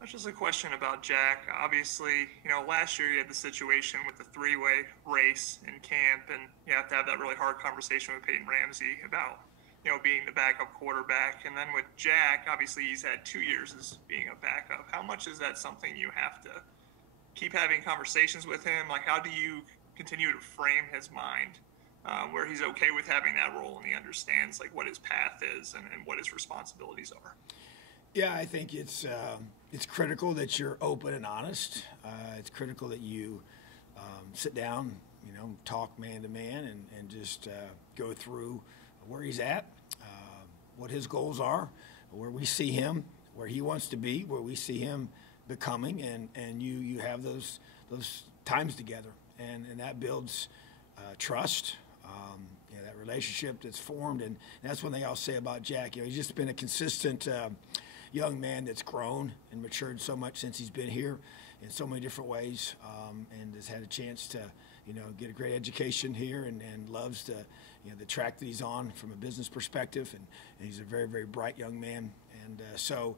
That's just a question about Jack. Obviously, last year you had the situation with the three-way race in camp, and you have to have that really hard conversation with Peyton Ramsey about, being the backup quarterback. And then with Jack, obviously he's had 2 years as being a backup. How much is that something you have to keep having conversations with him? Like, how do you continue to frame his mind where he's okay with having that role and he understands like what his path is and what his responsibilities are? Yeah, I think it's critical that you're open and honest. It's critical that you sit down, talk man to man, and just go through where he's at, what his goals are, where we see him, where he wants to be, where we see him becoming, and you have those times together, and that builds trust. That relationship that's formed, and that's one thing I'll say about Jack. He's just been a consistent young man that's grown and matured so much since he's been here in so many different ways, and has had a chance to, get a great education here, and loves the track that he's on from a business perspective, and he's a very, very bright young man, and so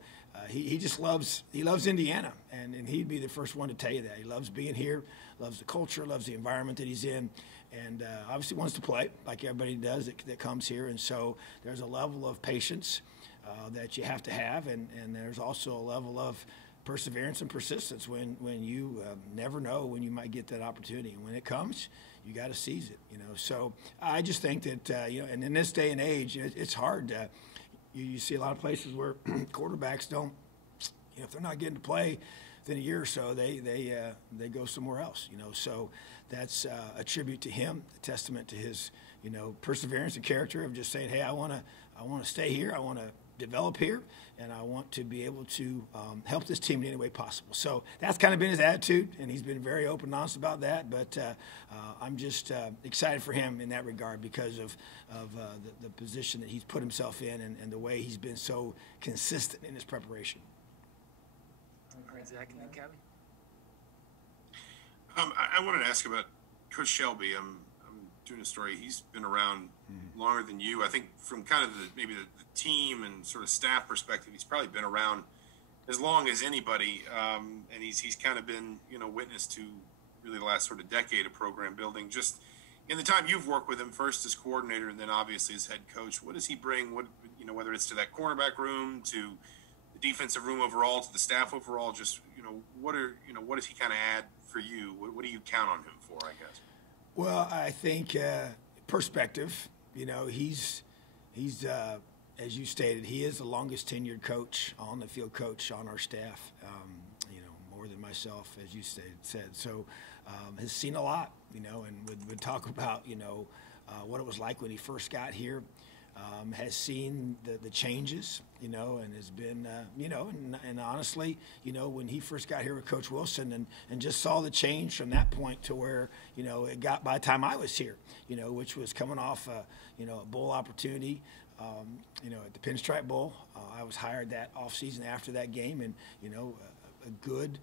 he just loves Indiana, and he'd be the first one to tell you that. He loves being here, loves the culture, loves the environment that he's in, and obviously wants to play like everybody does that comes here, and so there's a level of patience that you have to have, and there's also a level of perseverance and persistence when you never know when you might get that opportunity, and when it comes, you got to seize it. So I just think that and in this day and age, it's hard. You see a lot of places where quarterbacks don't, if they're not getting to play within a year or so, they go somewhere else. So that's a tribute to him, a testament to his perseverance and character of just saying, hey, I want to stay here, I want to develop here, and I want to be able to help this team in any way possible. So that's kind of been his attitude, and he's been very open and honest about that. But I'm just excited for him in that regard because of the position that he's put himself in, and the way he's been so consistent in his preparation. Zach and then Kevin. I wanted to ask about Coach Shelby. I'm doing a story. He's been around longer than you. I think from kind of maybe the team and sort of staff perspective, he's probably been around as long as anybody, and he's kind of been witness to really the last sort of decade of program building. Just in the time you've worked with him, first as coordinator and then obviously as head coach, what does he bring? What whether it's to that cornerback room, to the defensive room overall, to the staff overall, just what does he kind of add for you? What do you count on him for, I guess? Well, I think perspective. He's as you stated, he is the longest tenured coach, on the field coach on our staff. More than myself, as you said. So has seen a lot. And would talk about what it was like when he first got here. Has seen the changes, and has been, and honestly, when he first got here with Coach Wilson and just saw the change from that point to where, it got by the time I was here, which was coming off, a bowl opportunity, at the Pinstripe Bowl. I was hired that offseason after that game, and, a good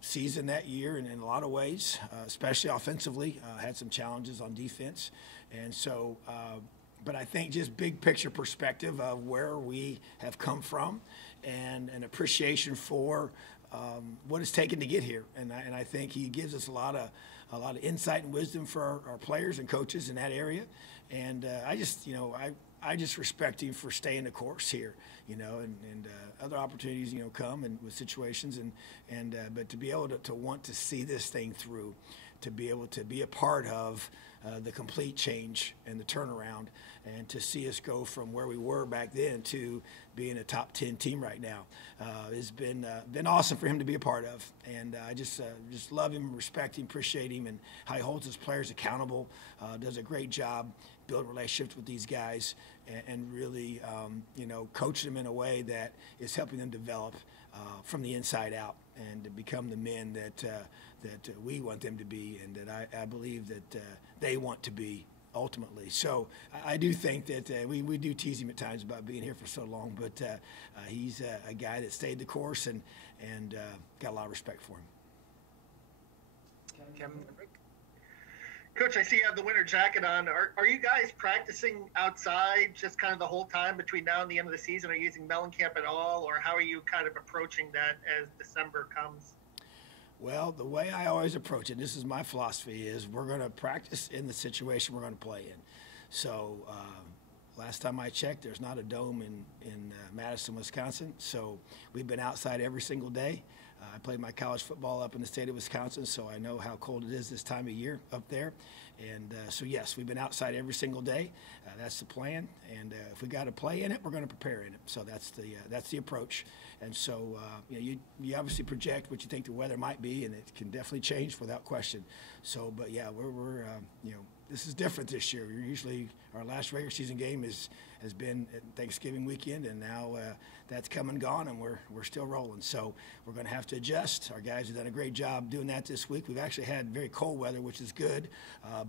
season that year, and in a lot of ways, especially offensively, had some challenges on defense, and so, but I think just big picture perspective of where we have come from, and an appreciation for what it's taken to get here, and I think he gives us a lot of insight and wisdom for our players and coaches in that area, and I just respect him for staying the course here, and other opportunities come and with situations, and but to be able to want to see this thing through, to be able to be a part of the complete change and the turnaround, and to see us go from where we were back then to being a top 10 team right now has been awesome for him to be a part of. And I just love him, respect him, appreciate him, and how he holds his players accountable, does a great job building relationships with these guys, and really coach them in a way that is helping them develop from the inside out, and to become the men that we want them to be, and that I believe that they want to be ultimately. So I do think that we do tease him at times about being here for so long, but he's a guy that stayed the course, and got a lot of respect for him. Kevin. Coach, I see you have the winter jacket on. Are you guys practicing outside just kind of the whole time between now and the end of the season? Are you using Mellencamp at all, or how are you kind of approaching that as December comes? Well, the way I always approach it, this is my philosophy, is we're going to practice in the situation we're going to play in. So last time I checked, there's not a dome in Madison, Wisconsin. So we've been outside every single day. I played my college football up in the state of Wisconsin, so I know how cold it is this time of year up there. And so, yes, we've been outside every single day. That's the plan. And if we got to play in it, we're going to prepare in it. So that's the approach. And so, you obviously project what you think the weather might be, and it can definitely change without question. So, but yeah, we're this is different this year. Usually our last regular season game has been at Thanksgiving weekend, and now that's come and gone, and we're still rolling. So we're going to have to adjust. Our guys have done a great job doing that this week. We've actually had very cold weather, which is good,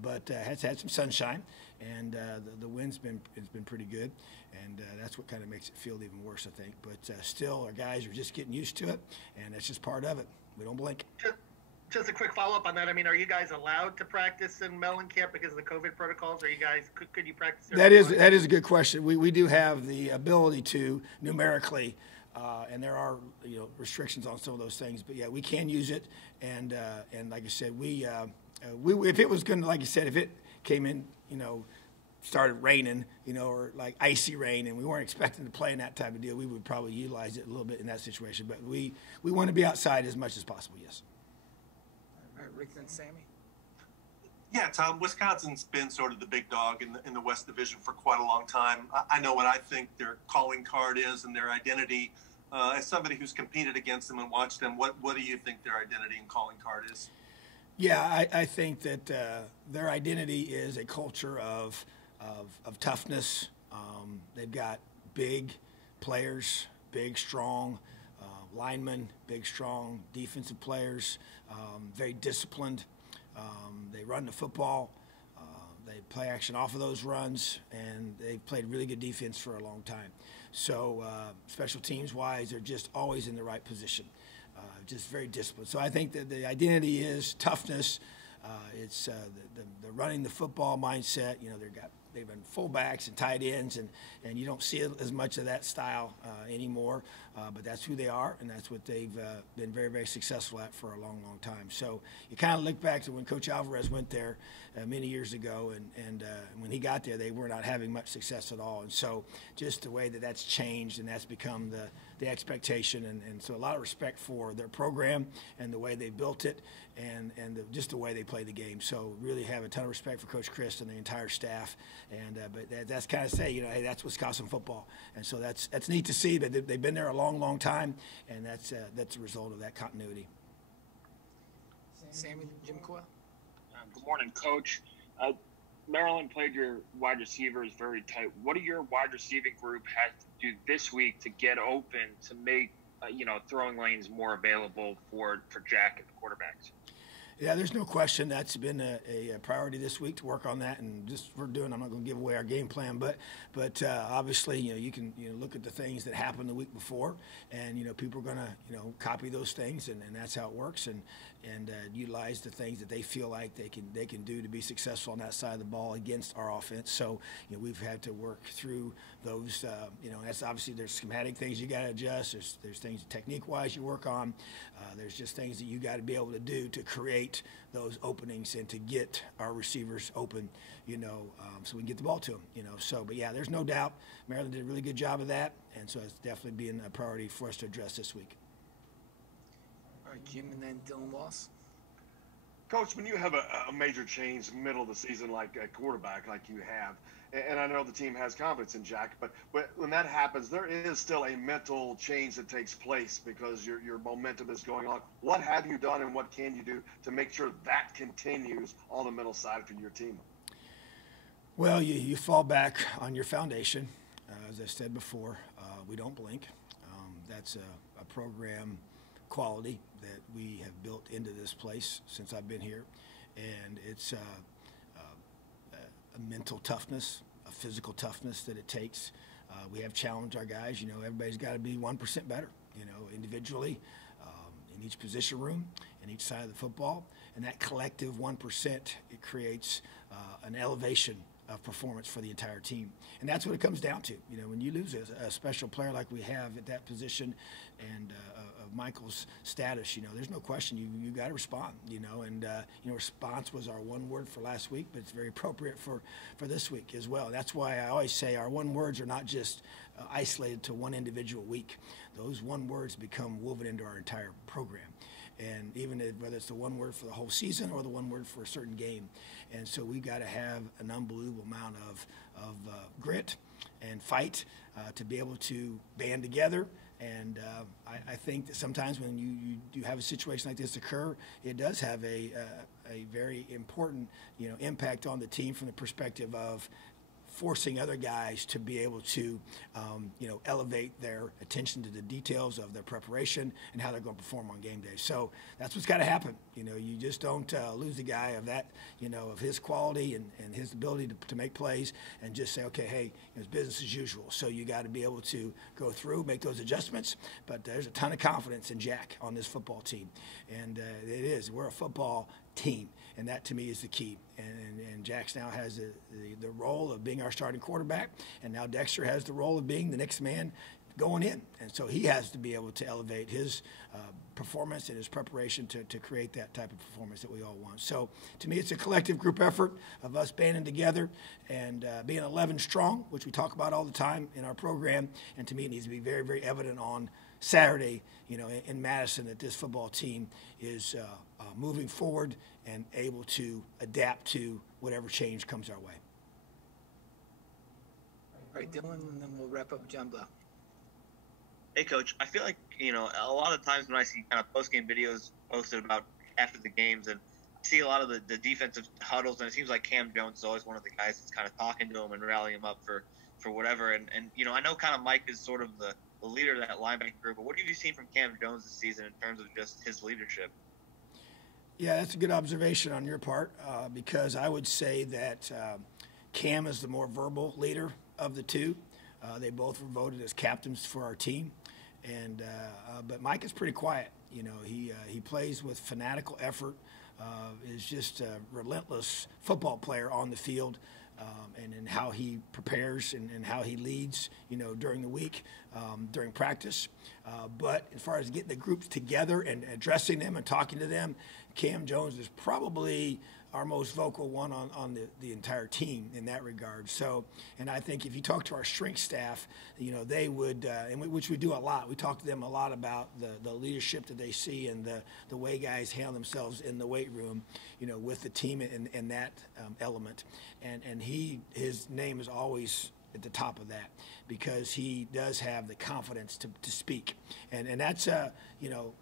but has had some sunshine, and the wind's been pretty good, and that's what kind of makes it feel even worse, I think. But still, our guys are just getting used to it, and that's just part of it. We don't blink. Just a quick follow-up on that. I mean, are you guys allowed to practice in Mellencamp because of the COVID protocols? Are you guys could you practice there? That is a good question. We do have the ability to numerically, and there are restrictions on some of those things. But yeah, we can use it. And like I said, we if it was going to, like you said, if it came in, started raining, or like icy rain, and we weren't expecting to play in that type of deal, we would probably utilize it a little bit in that situation. But we want to be outside as much as possible. Yes. All right, Rick, then Sammy. Yeah, Tom, Wisconsin's been sort of the big dog in the West Division for quite a long time. I know what I think their calling card is and their identity. As somebody who's competed against them and watched them, what do you think their identity and calling card is? Yeah, I think that their identity is a culture of toughness. They've got big players, big, strong linemen, big, strong defensive players, very disciplined. They run the football. They play action off of those runs, and they've played really good defense for a long time. So special teams-wise, they're just always in the right position, just very disciplined. So I think that the identity is toughness. It's the running the football mindset. They've been fullbacks and tight ends, and you don't see as much of that style anymore. But that's who they are, and that's what they've been very, very successful at for a long, long time. So you kind of look back to when Coach Alvarez went there many years ago, and when he got there, they were not having much success at all. And so just the way that's changed, and that's become the expectation, and so a lot of respect for their program and the way they built it, and just the way they play the game. So really have a ton of respect for Coach Chryst and the entire staff. And but that's kind of say, hey, that's Wisconsin football. And so that's neat to see that they've been there a long, long time, and that's a result of that continuity. Sammy, Jim Coyle. Good morning, Coach. Maryland played your wide receivers very tight. What do your wide receiving group have to do this week to get open to make throwing lanes more available for Jack and the quarterbacks? Yeah, there's no question that's been a priority this week to work on that, and just I'm not going to give away our game plan, but obviously you can look at the things that happened the week before, and people are going to copy those things, and that's how it works, and utilize the things that they feel like they can do to be successful on that side of the ball against our offense. So we've had to work through those. That's obviously there's schematic things you got to adjust. There's things technique wise you work on. There's just things that you got to be able to do to create those openings and to get our receivers open, so we can get the ball to them, So, but yeah, there's no doubt Maryland did a really good job of that, and so it's definitely been a priority for us to address this week. All right, Jim, and then Dylan Moss. Coach, when you have a major change middle of the season like a quarterback like you have, and I know the team has confidence in Jack, but when that happens, there is still a mental change that takes place because your momentum is going on. What have you done and what can you do to make sure that continues on the mental side for your team? Well, you fall back on your foundation. As I said before, we don't blink. That's a program quality that we have built into this place since I've been here, and it's a mental toughness, a physical toughness that it takes. We have challenged our guys. Everybody's got to be 1% better. Individually, in each position room, in each side of the football, and that collective 1%, it creates an elevation of performance for the entire team. And that's what it comes down to. You know, when you lose a special player like we have at that position and of Michael's status, you know, there's no question you got to respond, you know. And, you know, response was our one word for last week, but it's very appropriate for this week as well. That's why I always say our one words are not just isolated to one individual week. Those one words become woven into our entire program. And even whether it's the one word for the whole season or the one word for a certain game. And so we got to have an unbelievable amount of grit and fight to be able to band together. And I think that sometimes when you have a situation like this occur, it does have a very important, you know, impact on the team from the perspective of forcing other guys to be able to, you know, elevate their attention to the details of their preparation and how they're going to perform on game day. So that's what's got to happen. You know, you just don't lose a guy of that, you know, of his quality and his ability to make plays and just say, okay, hey, it's business as usual. So you got to be able to go through, make those adjustments. But there's a ton of confidence in Jack on this football team. And it is. We're a football team. And that, to me, is the key. And Jax now has the role of being our starting quarterback, and now Dexter has the role of being the next man going in. And so he has to be able to elevate his performance and his preparation to create that type of performance that we all want. So, to me, it's a collective group effort of us banding together and being 11 strong, which we talk about all the time in our program. And to me, it needs to be very, very evident on Saturday, you know, in Madison, that this football team is moving forward and able to adapt to whatever change comes our way. All right, Dylan, and then we'll wrap up with John Blau. Hey, Coach. I feel like, you know, a lot of times when I see kind of post-game videos posted about after the games, and I see a lot of the defensive huddles, and it seems like Cam Jones is always one of the guys that's kind of talking to him and rallying him up for whatever. And you know, I know kind of Mike is sort of the leader of that linebacking group, but what have you seen from Cam Jones this season in terms of just his leadership? Yeah, that's a good observation on your part, because I would say that Cam is the more verbal leader of the two. They both were voted as captains for our team, and but Mike is pretty quiet. You know, he plays with fanatical effort, is just a relentless football player on the field, and in how he prepares and how he leads, you know, during the week, during practice. But as far as getting the groups together and addressing them and talking to them, Cam Jones is probably our most vocal one on the entire team in that regard. So, and I think if you talk to our strength staff, you know, they would, which we do a lot. We talk to them a lot about the leadership that they see and the way guys handle themselves in the weight room, you know, with the team in that element. And his name is always at the top of that, because he does have the confidence to speak, and that's you know,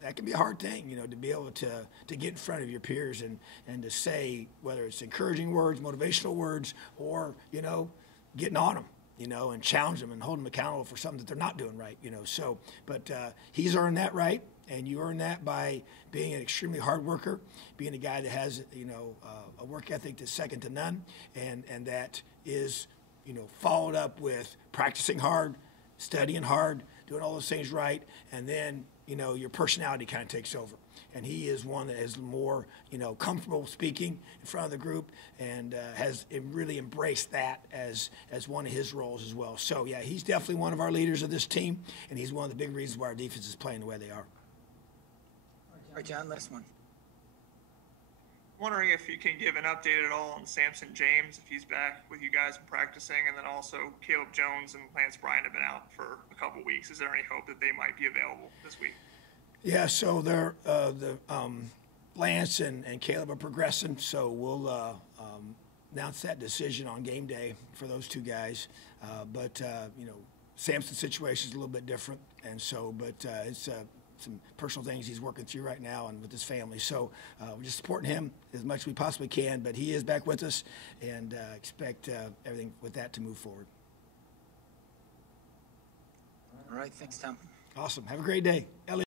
that can be a hard thing, you know, to be able to get in front of your peers and to say, whether it's encouraging words, motivational words, or, you know, getting on them, you know, and challenge them and hold them accountable for something that they're not doing right, you know. So, but he's earned that right, and you earn that by being an extremely hard worker, being a guy that has, you know, a work ethic that's second to none, and that is, you know, followed up with practicing hard, studying hard, doing all those things right, and then, you know, your personality kind of takes over. And he is one that is more, you know, comfortable speaking in front of the group, and has really embraced that as one of his roles as well. So, yeah, he's definitely one of our leaders of this team, and he's one of the big reasons why our defense is playing the way they are. All right, John, last one. Wondering if you can give an update at all on Samson James, if he's back with you guys and practicing, and then also Caleb Jones and Lance Bryant have been out for a couple weeks. Is there any hope that they might be available this week? Yeah, so they're Lance and Caleb are progressing, so we'll announce that decision on game day for those two guys. But you know, Samson's situation is a little bit different, and so, but it's some personal things he's working through right now and with his family. So we're just supporting him as much as we possibly can, but he is back with us, and expect everything with that to move forward. All right, thanks, Tom. Awesome. Have a great day. Elliot.